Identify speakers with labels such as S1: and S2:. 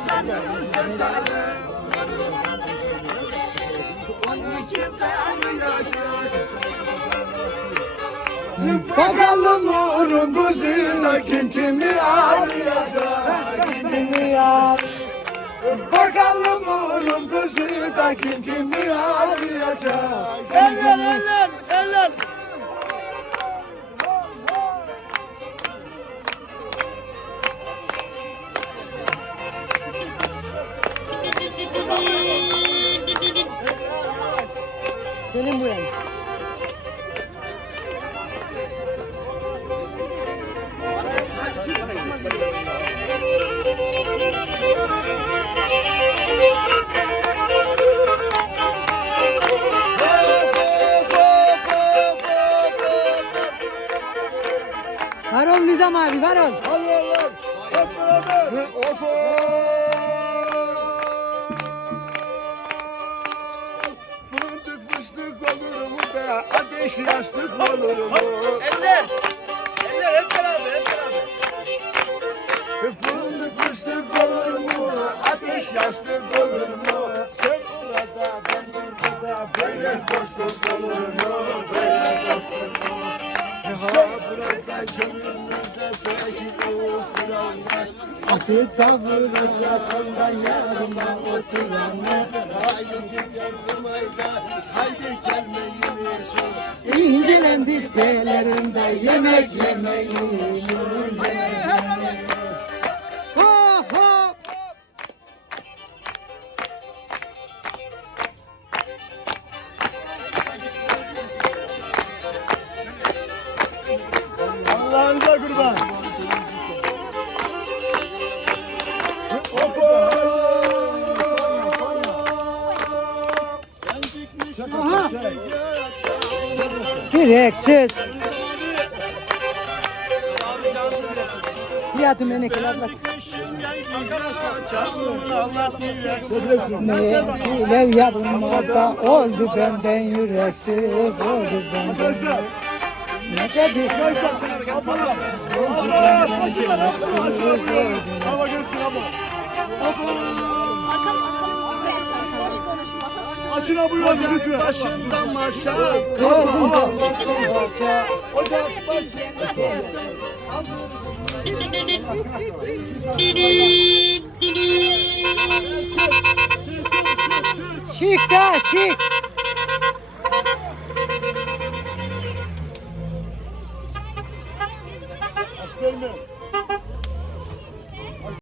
S1: susadım susadım Onu kim dayanmayacak Bakalım uğrun kızıyla kim kimi arayacak? Kim kimi arayacak Bakalım uğrun kızıyla kim kimi arayacak? Eller eller eller
S2: Var ol Nizam abi var ol.
S1: Fındık fıstık olur mu be? Ateş yastık olur mu?
S3: Eller. Eller hep beraber hep beraber.
S1: Fındık fıstık olur mu? Ateş yastık olur mu? Sen orada ben burada böyle dostluk olur mu? Burada gönlümüzde bu kurallar Atı tavıracak ondan yanıma oturanlar Haydi gidelim ayda Haydi gelme yine son
S2: İncelendik belerinde yemek yemeyin. Ho
S1: Allah'ınıza kurban.
S2: Aha. Direksiz. Fiyatı menekil ablası. Ne hiler yapmada oldu benden yüreksiz oldu benden
S1: Açın abi yolu lütfen. Başından maşa.
S2: Gözüm hoca Çık da çık Amen.